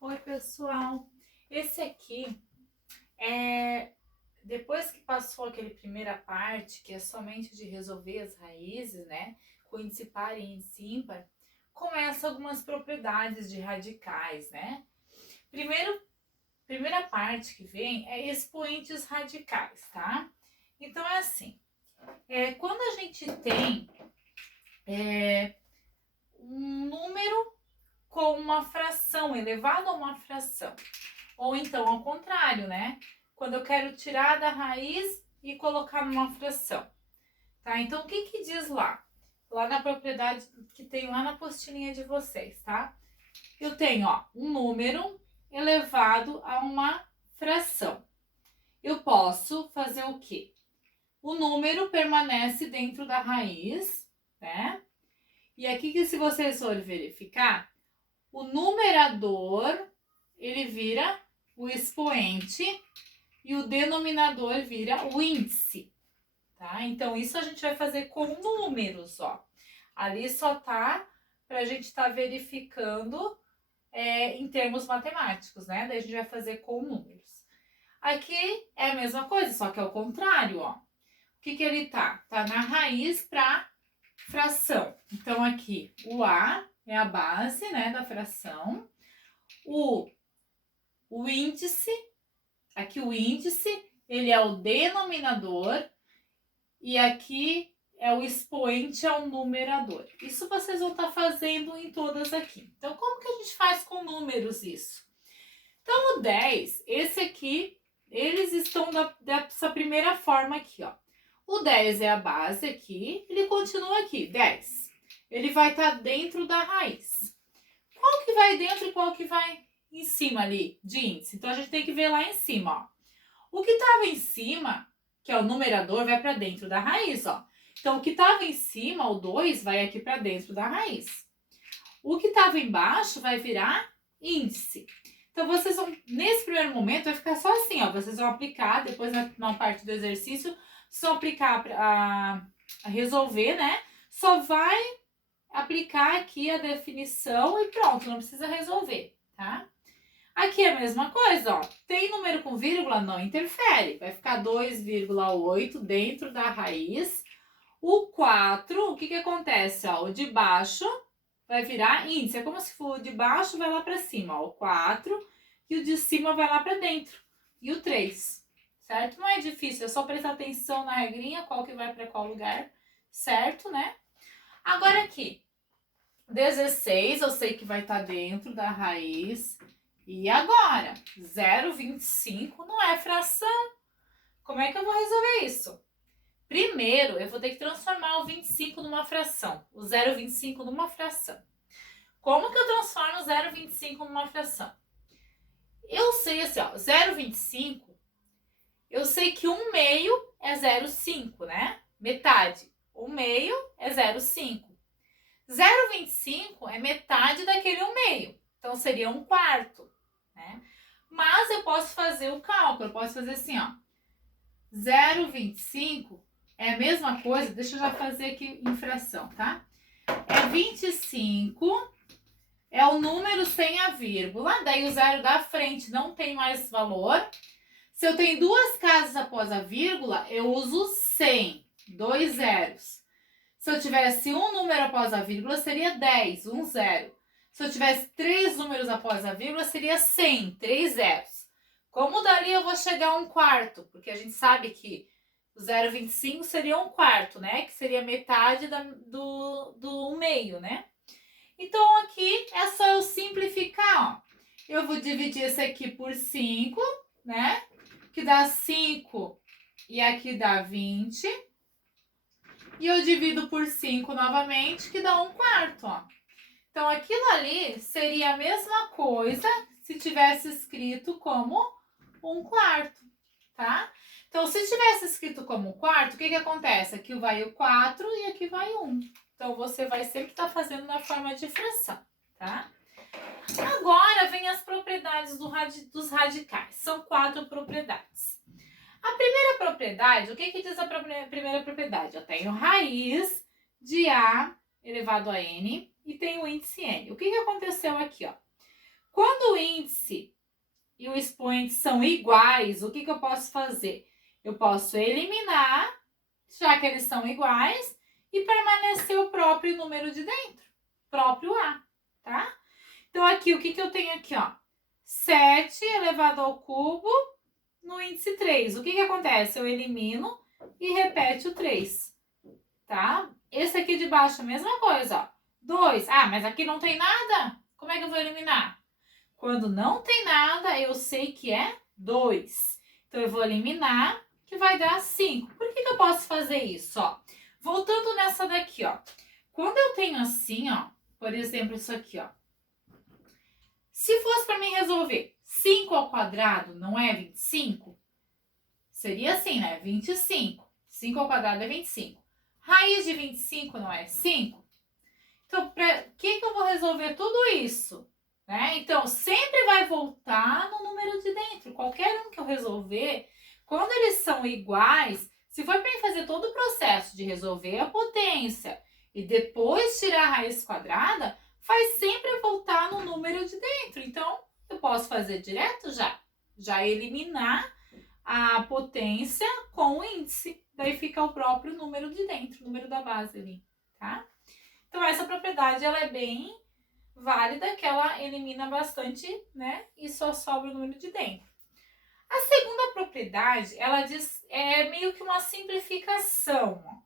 Oi, pessoal. Esse aqui é depois que passou aquele primeira parte, que é somente de resolver as raízes, né? Com índice par e índice ímpar, começa algumas propriedades de radicais, né? Primeira parte que vem é expoentes radicais, tá? Então é assim, quando a gente tem um número com uma fração elevado a uma fração, ou então ao contrário, né? Quando eu quero tirar da raiz e colocar numa fração, tá? Então, o que que diz lá? Lá na propriedade que tem lá na apostilinha de vocês, tá? Eu tenho, ó, um número elevado a uma fração. Eu posso fazer o quê? O número permanece dentro da raiz, né? E aqui que se vocês forem verificar, o numerador, ele vira o expoente e o denominador vira o índice, tá? Então, isso a gente vai fazer com números, ó. Ali só tá pra gente estar verificando em termos matemáticos, né? Daí a gente vai fazer com números. Aqui é a mesma coisa, só que é o contrário, ó. O que que ele tá? Tá na raiz para fração. Então, aqui, o A é a base, né, da fração. O índice, aqui o índice, ele é o denominador e aqui é o expoente ao numerador. Isso vocês vão estar fazendo em todas aqui. Então, como que a gente faz com números isso? Então, o 10, esse aqui, eles estão dessa primeira forma aqui, ó. O 10 é a base aqui, ele continua aqui, 10. Ele vai estar dentro da raiz. Qual que vai dentro e qual que vai em cima ali de índice? Então, a gente tem que ver lá em cima, ó. O que estava em cima, que é o numerador, vai para dentro da raiz, ó. Então, o que estava em cima, o 2, vai aqui para dentro da raiz. O que estava embaixo vai virar índice. Então, vocês vão, nesse primeiro momento, vai ficar só assim, ó. Vocês vão aplicar, depois na parte do exercício, vocês vão aplicar a resolver, né? Só vai aplicar aqui a definição e pronto, não precisa resolver, tá? Aqui é a mesma coisa, ó. Tem número com vírgula? Não interfere. Vai ficar 2,8 dentro da raiz. O 4, o que que acontece? Ó, o de baixo vai virar índice. É como se for o de baixo vai lá para cima, ó. O 4 e o de cima vai lá para dentro. E o 3, certo? Não é difícil, é só prestar atenção na regrinha, qual que vai para qual lugar, certo, né? Agora aqui, 16, eu sei que vai estar dentro da raiz. E agora? 0,25 não é fração. Como é que eu vou resolver isso? Primeiro, eu vou ter que transformar o 25 numa fração. O 0,25 numa fração. Como que eu transformo o 0,25 numa fração? Eu sei assim, ó, 0,25, eu sei que 1 meio é 0,5, né? Metade. 1 meio é 0,5. 0,25 é metade daquele 1 meio. Então, seria 1 quarto, né? Mas eu posso fazer o cálculo, eu posso fazer assim, ó. 0,25 é a mesma coisa, deixa eu já fazer aqui em fração, tá? É 25, é o número sem a vírgula, daí o zero da frente não tem mais valor. Se eu tenho duas casas após a vírgula, eu uso 100, 2 zeros. Se eu tivesse um número após a vírgula, seria 10, 1 zero. Se eu tivesse 3 números após a vírgula, seria 100, 3 zeros. Como dali eu vou chegar a 1 quarto? Porque a gente sabe que o 0,25 seria 1 quarto, né? Que seria metade do 1 meio, né? Então, aqui é só eu simplificar, ó. Eu vou dividir esse aqui por 5, né? Que dá 5 e aqui dá 20. E eu divido por 5 novamente, que dá 1 quarto, ó. Então, aquilo ali seria a mesma coisa se tivesse escrito como 1 quarto, tá? Então, se tivesse escrito como 1 quarto, o que que acontece? Aqui vai o 4 e aqui vai 1. Então, você vai sempre estar fazendo na forma de fração, tá? Agora, vem as propriedades dos radicais. São 4 propriedades. A primeira propriedade, o que que diz a primeira propriedade? Eu tenho raiz de A elevado a N e tenho índice N. O que que aconteceu aqui, ó? Quando o índice e o expoente são iguais, o que eu posso fazer? Eu posso eliminar, já que eles são iguais, e permanecer o próprio número de dentro, próprio A, tá? Então, aqui, o que eu tenho aqui, ó? 7 elevado ao cubo no índice 3. O que acontece? Eu elimino e repete o 3, tá? Esse aqui de baixo, a mesma coisa, ó. 2. Ah, mas aqui não tem nada? Como é que eu vou eliminar? Quando não tem nada, eu sei que é 2. Então, eu vou eliminar, que vai dar 5. Por que eu posso fazer isso, ó? Voltando nessa daqui, ó. Quando eu tenho assim, ó, por exemplo, isso aqui, ó. Se fosse para mim resolver 5 ao quadrado não é 25? Seria assim, né? 25. 5 ao quadrado é 25. Raiz de 25 não é 5? Então, para que eu vou resolver tudo isso? Né? Então, sempre vai voltar no número de dentro. Qualquer um que eu resolver, quando eles são iguais, se for para mim fazer todo o processo de resolver a potência e depois tirar a raiz quadrada, faz sempre voltar no número de dentro. Então, eu posso fazer direto já eliminar a potência com o índice. Daí fica o próprio número de dentro, o número da base ali, tá? Então, essa propriedade, ela é bem válida, que ela elimina bastante, né? E só sobra o número de dentro. A segunda propriedade, ela diz, é meio que uma simplificação. Ó.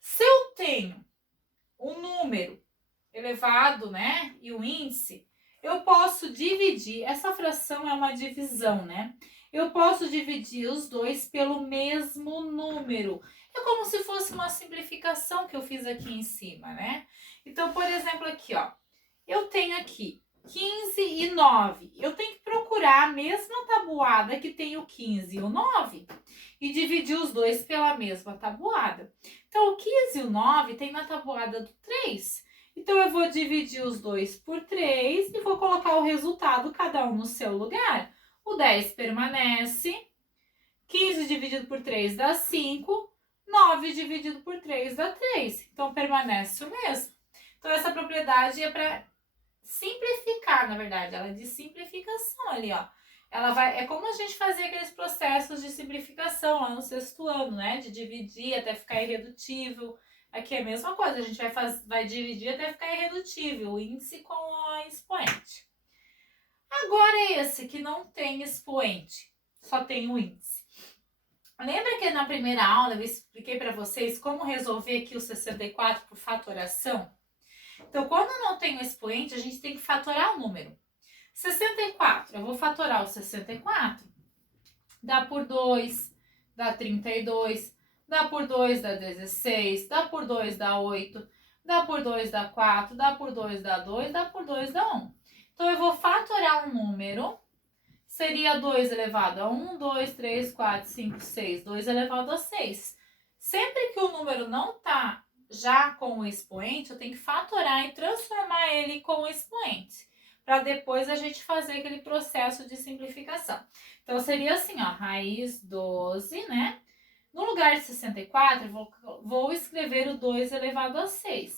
Se eu tenho um número elevado, né? E o índice, eu posso dividir, essa fração é uma divisão, né? Eu posso dividir os dois pelo mesmo número. É como se fosse uma simplificação que eu fiz aqui em cima, né? Então, por exemplo, aqui, ó. Eu tenho aqui 15 e 9. Eu tenho que procurar a mesma tabuada que tem o 15 e o 9 e dividir os dois pela mesma tabuada. Então, o 15 e o 9 tem na tabuada do 3. Então, eu vou dividir os dois por 3 e vou colocar o resultado, cada um no seu lugar. O 10 permanece, 15 dividido por 3 dá 5, 9 dividido por 3 dá 3. Então, permanece o mesmo. Então, essa propriedade é para simplificar, na verdade, ela é de simplificação ali, ó. Ela vai, é como a gente fazia aqueles processos de simplificação lá no sexto ano, né? De dividir até ficar irredutível. Aqui é a mesma coisa, a gente vai dividir até ficar irredutível, o índice com a expoente. Agora esse que não tem expoente, só tem o índice. Lembra que na primeira aula eu expliquei para vocês como resolver aqui o 64 por fatoração? Então, quando não tem o expoente, a gente tem que fatorar o número. 64, eu vou fatorar o 64. Dá por 2, dá 32. Dá por 2, dá 16. Dá por 2, dá 8. Dá por 2, dá 4. Dá por 2, dá 2. Dá por 2, dá 1. Então, eu vou fatorar um número. Seria 2 elevado a 1, 2, 3, 4, 5, 6. 2 elevado a 6. Sempre que o número não está já com o expoente, eu tenho que fatorar e transformar ele com o expoente, para depois a gente fazer aquele processo de simplificação. Então, seria assim, ó, raiz 12, né? No lugar de 64, eu vou escrever o 2 elevado a 6.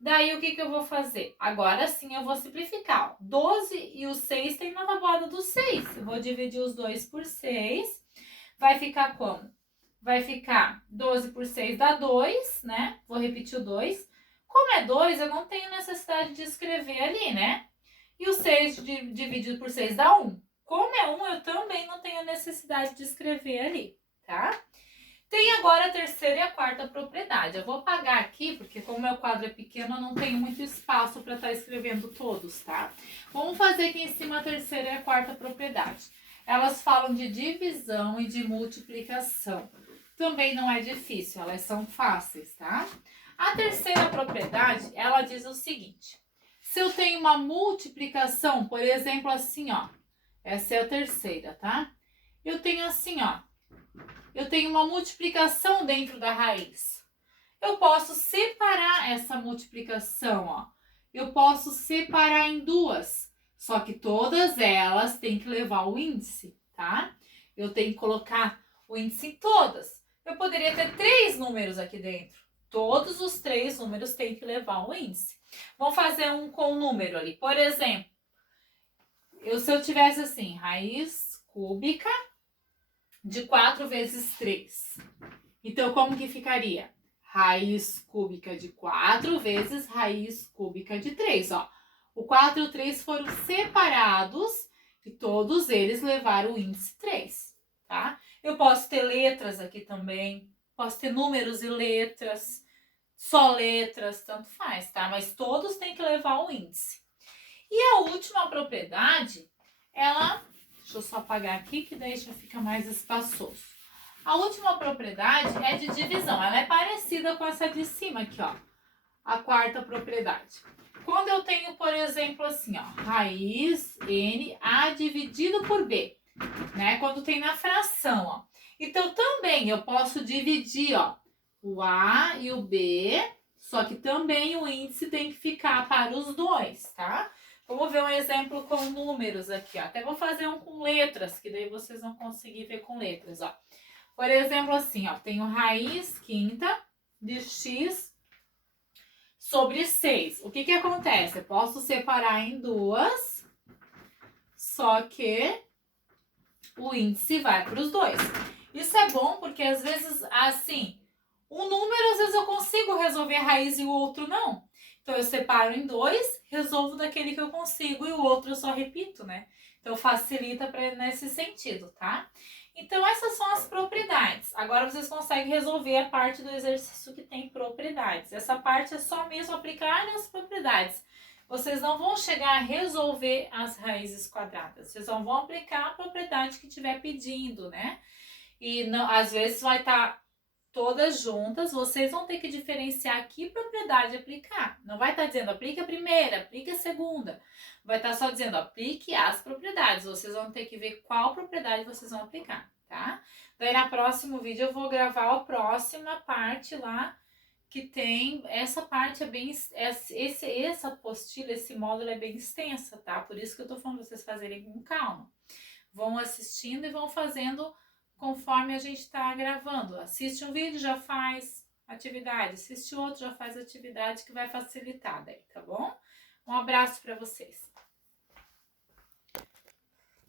Daí, o que eu vou fazer? Agora sim, eu vou simplificar. 12 e o 6 tem na tabuada do 6. Eu vou dividir os 2 por 6. Vai ficar como? Vai ficar 12 por 6 dá 2, né? Vou repetir o 2. Como é 2, eu não tenho necessidade de escrever ali, né? E o 6 dividido por 6 dá 1. Como é 1, eu também não tenho necessidade de escrever ali, tá? Tem agora a terceira e a quarta propriedade. Eu vou apagar aqui, porque como meu quadro é pequeno, eu não tenho muito espaço para estar escrevendo todos, tá? Vamos fazer aqui em cima a terceira e a quarta propriedade. Elas falam de divisão e de multiplicação. Também não é difícil, elas são fáceis, tá? A terceira propriedade, ela diz o seguinte. Se eu tenho uma multiplicação, por exemplo, assim, ó. Essa é a terceira, tá? Eu tenho assim, ó. Eu tenho uma multiplicação dentro da raiz. Eu posso separar essa multiplicação, ó. Eu posso separar em duas. Só que todas elas têm que levar o índice, tá? Eu tenho que colocar o índice em todas. Eu poderia ter 3 números aqui dentro. Todos os 3 números têm que levar o índice. Vamos fazer um com número ali. Por exemplo, se eu tivesse assim, raiz cúbica de 4 vezes 3. Então, como que ficaria? Raiz cúbica de 4 vezes raiz cúbica de 3, ó. O 4 e o 3 foram separados e todos eles levaram o índice 3, tá? Eu posso ter letras aqui também, posso ter números e letras, só letras, tanto faz, tá? Mas todos têm que levar o índice. E a última propriedade, deixa eu só apagar aqui que daí já fica mais espaçoso. A última propriedade é de divisão, ela é parecida com essa de cima aqui, ó. A quarta propriedade. Quando eu tenho, por exemplo, assim, ó, raiz n a dividido por b, né? Quando tem na fração, ó. Então, também eu posso dividir, ó, o a e o b, só que também o índice tem que ficar para os dois, tá? Vamos ver um exemplo com números aqui, ó. Até vou fazer um com letras, que daí vocês vão conseguir ver com letras, ó. Por exemplo, assim, ó, tenho raiz quinta de x sobre 6. O que que acontece? Eu posso separar em duas, só que o índice vai para os dois. Isso é bom porque às vezes, assim, um número às vezes eu consigo resolver a raiz e o outro não. Então eu separo em dois, resolvo daquele que eu consigo e o outro eu só repito, né? Então facilita nesse sentido, tá? Então essas são as propriedades. Agora vocês conseguem resolver a parte do exercício que tem propriedades. Essa parte é só mesmo aplicar as propriedades. Vocês não vão chegar a resolver as raízes quadradas. Vocês só vão aplicar a propriedade que estiver pedindo, né? E não, às vezes vai estar todas juntas, vocês vão ter que diferenciar que propriedade aplicar. Não vai estar dizendo aplique a primeira, aplique a segunda. Vai estar só dizendo aplique as propriedades. Vocês vão ter que ver qual propriedade vocês vão aplicar, tá? Daí no próximo vídeo eu vou gravar a próxima parte lá, que tem, essa parte é bem, essa apostila, esse módulo é bem extensa, tá? Por isso que eu tô falando pra vocês fazerem com calma. Vão assistindo e vão fazendo conforme a gente tá gravando. Assiste um vídeo, já faz atividade. Assiste outro, já faz atividade, que vai facilitar daí, tá bom? Um abraço para vocês.